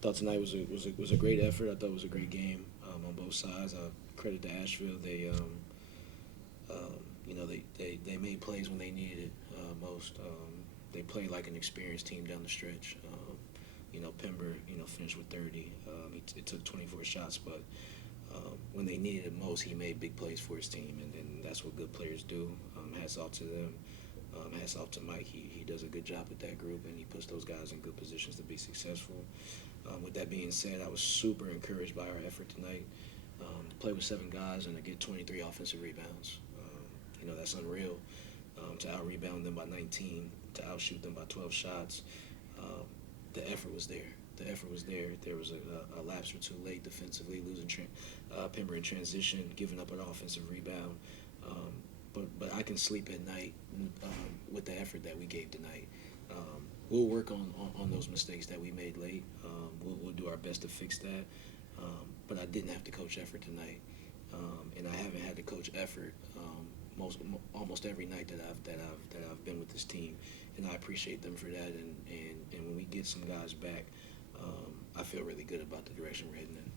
Thought tonight was a great effort. I thought it was a great game on both sides. Credit to Asheville. They made plays when they needed it most. They played like an experienced team down the stretch. Pember, finished with 30. It took 24 shots, but when they needed it most, he made big plays for his team, and that's what good players do. Hats off to them. Hats off to Mike. He does a good job with that group, and he puts those guys in good positions to be successful. With that being said, I was super encouraged by our effort tonight. Play with 7 guys and to get 23 offensive rebounds. That's unreal. To out-rebound them by 19, to outshoot them by 12 shots. The effort was there. The effort was there. There was a lapse or two late defensively, losing Pember in transition, giving up an offensive rebound. But I can sleep at night with the effort that we gave tonight. We'll work on those mistakes that we made late. We'll do our best to fix that. But I didn't have to coach effort tonight, and I haven't had to coach effort almost every night that I've been with this team, and I appreciate them for that. And when we get some guys back, I feel really good about the direction we're heading in.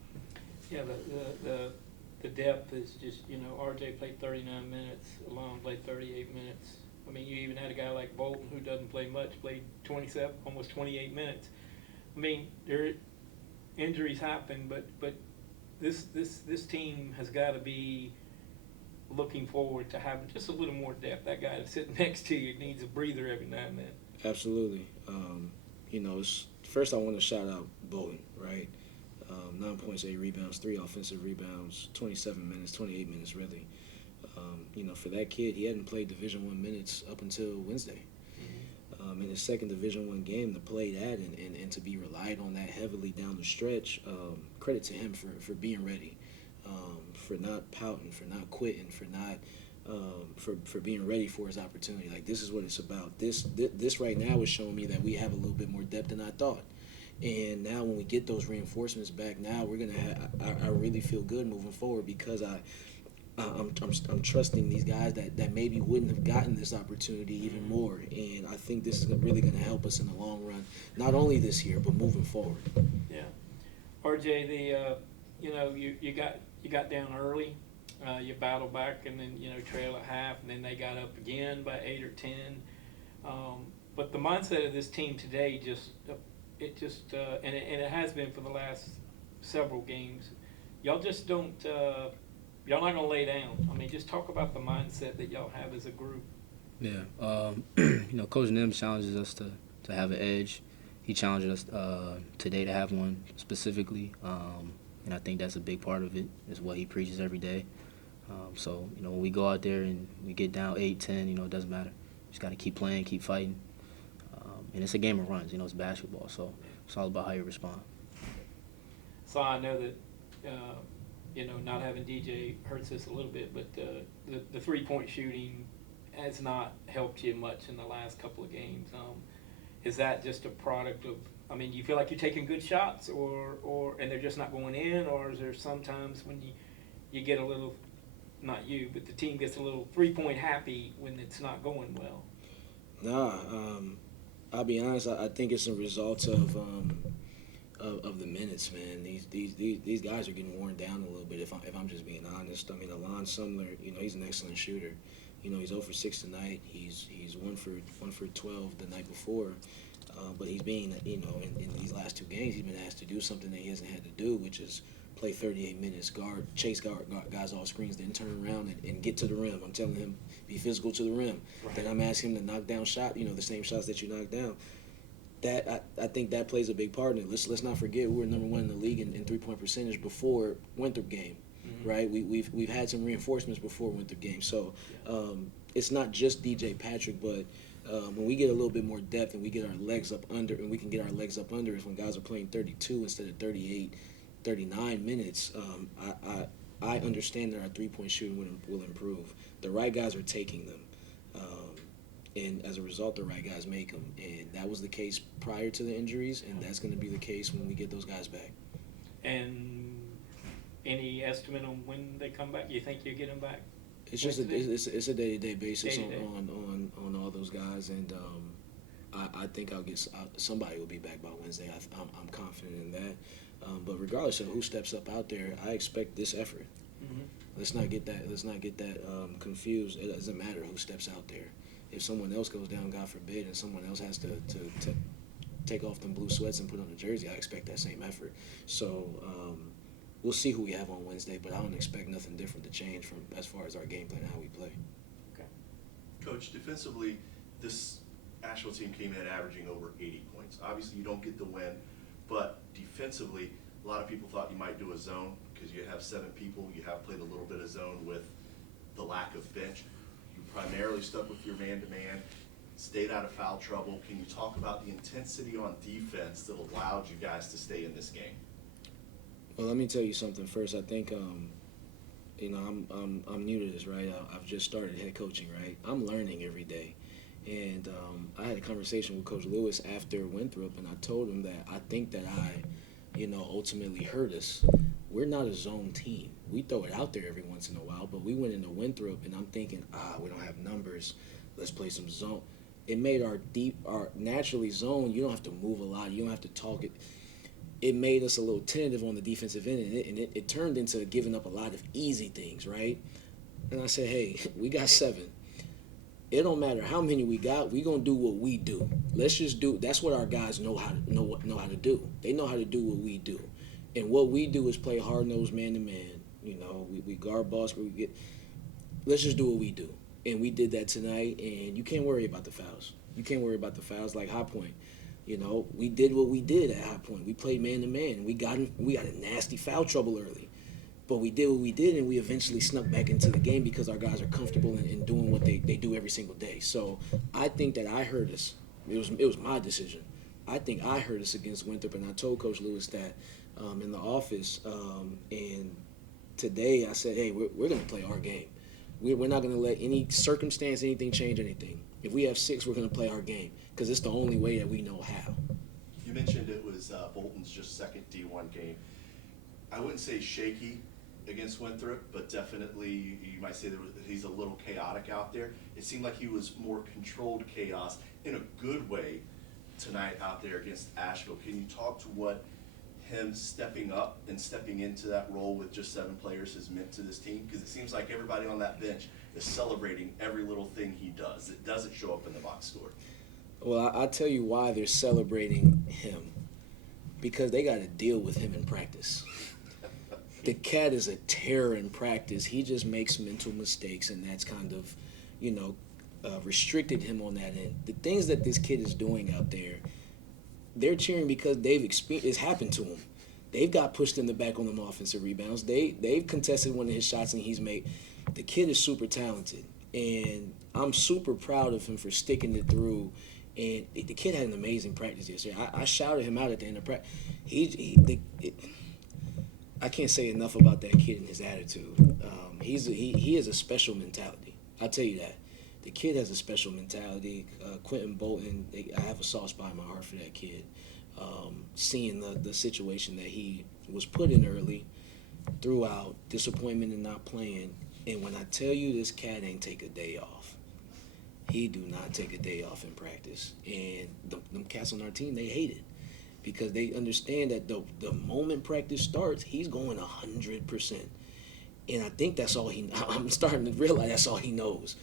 Yeah, the depth is just, RJ played 39 minutes, Alon played 38 minutes. I mean, you even had a guy like Bolton who doesn't play much, played 27, almost 28 minutes. I mean, injuries happen, but this team has got to be looking forward to having just a little more depth. That guy that's sitting next to you needs a breather every now and then. Absolutely. First I want to shout out Bolton, right? 9 points, 8 rebounds, 3 offensive rebounds, 27 minutes, 28 minutes really. For that kid, he hadn't played Division I minutes up until Wednesday. In his second Division I game to play that and to be relied on that heavily down the stretch, credit to him for being ready, for not pouting, for not quitting, for not for being ready for his opportunity. Like, this is what it's about. This right now is showing me that we have a little bit more depth than I thought. And now when we get those reinforcements back, now we're gonna I really feel good moving forward because I'm trusting these guys that maybe wouldn't have gotten this opportunity even more, and I think this is really going to help us in the long run, not only this year but moving forward. Yeah, RJ, you got down early, you battled back, and then trail at half, and then they got up again by 8 or 10. But the mindset of this team today and it has been for the last several games. Y'all just don't. Y'all not gonna lay down. I mean, just talk about the mindset that y'all have as a group. Yeah, Coach Nim challenges us to have an edge. He challenges us today to have one specifically, and I think that's a big part of it, is what he preaches every day. So, when we go out there and we get down 8, 10, it doesn't matter. Just got to keep playing, keep fighting. And it's a game of runs, it's basketball, so it's all about how you respond. So I know that, not having DJ hurts us a little bit, but the three-point shooting has not helped you much in the last couple of games. Is that just a product of, do you feel like you're taking good shots and they're just not going in, or is there sometimes when you get a little, not you, but the team gets a little three-point happy when it's not going well? Nah, I'll be honest. I think it's a result of the minutes, man. These guys are getting worn down a little bit. If I'm just being honest, Alon Sumler, he's an excellent shooter. He's 0 for 6 tonight. He's 1 for 12 the night before. But he's being, in these last 2 games, he's been asked to do something that he hasn't had to do, which is play 38 minutes, chase guys off screens, then turn around and get to the rim. I'm telling him, be physical to the rim. Right. Then I'm asking him to knock down the same shots that you knock down. That I think that plays a big part in it. Let's not forget we were number 1 in the league in 3-point percentage before Winthrop game, right? We've had some reinforcements before Winthrop game, so it's not just DJ Patrick, but when we get a little bit more depth and we get our legs up under, and we can get our legs up under is when guys are playing 32 instead of 38, 39 minutes. I understand that our 3-point shooting will improve. The right guys are taking them. And as a result, the right guys make them. And that was the case prior to the injuries, and that's going to be the case when we get those guys back. And any estimate on when they come back? You think you get them back? It's just it's a day-to-day basis on all those guys, and I think somebody will be back by Wednesday. I'm confident in that. But regardless of who steps up out there, I expect this effort. Mm-hmm. Let's not get that confused. It doesn't matter who steps out there. If someone else goes down, God forbid, and someone else has to take off them blue sweats and put on a jersey, I expect that same effort. So we'll see who we have on Wednesday, but I don't expect nothing different to change from as far as our game plan and how we play. Okay. Coach, defensively, this Asheville team came in averaging over 80 points. Obviously, you don't get the win, but defensively, a lot of people thought you might do a zone because you have 7 people. You have played a little bit of zone with the lack of bench. You primarily stuck with your man-to-man, stayed out of foul trouble. Can you talk about the intensity on defense that allowed you guys to stay in this game? Well, let me tell you something first. I think I'm new to this, right? I've just started head coaching, right? I'm learning every day. And I had a conversation with Coach Lewis after Winthrop, and I told him that I think that ultimately hurt us. We're not a zone team. We throw it out there every once in a while, but we went into Winthrop, and I'm thinking, we don't have numbers. Let's play some zone. It made our naturally zone, you don't have to move a lot. You don't have to talk it. It made us a little tentative on the defensive end, and it turned into giving up a lot of easy things, right? And I said, hey, we got 7. It don't matter how many we got. We gonna do what we do. Let's just do. That's what our guys know how to do. They know how to do what we do, and what we do is play hard nosed man to man. We guard balls where we get. Let's just do what we do, and we did that tonight. And you can't worry about the fouls. You can't worry about the fouls like High Point. We did what we did at High Point. We played man to man. We got a nasty foul trouble early. But we did what we did, and we eventually snuck back into the game because our guys are comfortable in doing what they do every single day. So I think that I hurt us. It was my decision. I think I hurt us against Winthrop, and I told Coach Lewis that in the office. And today I said, hey, we're going to play our game. We're not going to let any circumstance, anything change anything. If we have 6, we're going to play our game because it's the only way that we know how. You mentioned it was Bolton's just second D1 game. I wouldn't say shaky against Winthrop, but definitely you might say that he's a little chaotic out there. It seemed like he was more controlled chaos in a good way tonight out there against Asheville. Can you talk to what him stepping up and stepping into that role with just 7 players has meant to this team? Because it seems like everybody on that bench is celebrating every little thing he does. It doesn't show up in the box score. Well, I'll tell you why they're celebrating him. Because they got to deal with him in practice. The cat is a terror in practice. He just makes mental mistakes, and that's kind of, restricted him on that end. The things that this kid is doing out there, they're cheering because it's happened to them. They've got pushed in the back on them offensive rebounds. They've contested one of his shots, and he's made. The kid is super talented, and I'm super proud of him for sticking it through. And the kid had an amazing practice yesterday. I shouted him out at the end of practice. I can't say enough about that kid and his attitude. He has a special mentality. I'll tell you that. The kid has a special mentality. Quentin Bolton, I have a soft spot in my heart for that kid. Seeing the situation that he was put in early, throughout, disappointment in not playing. And when I tell you this cat ain't take a day off, he do not take a day off in practice. And them cats on our team, they hate it. Because they understand that the moment practice starts, he's going 100%. And I think I'm starting to realize that's all he knows.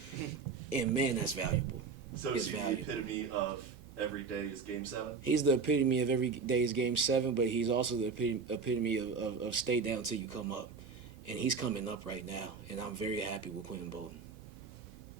And, man, that's valuable. So is he the epitome of every day is Game 7? He's the epitome of every day is Game 7, but he's also the epitome of stay down till you come up. And he's coming up right now, and I'm very happy with Quentin Bolton.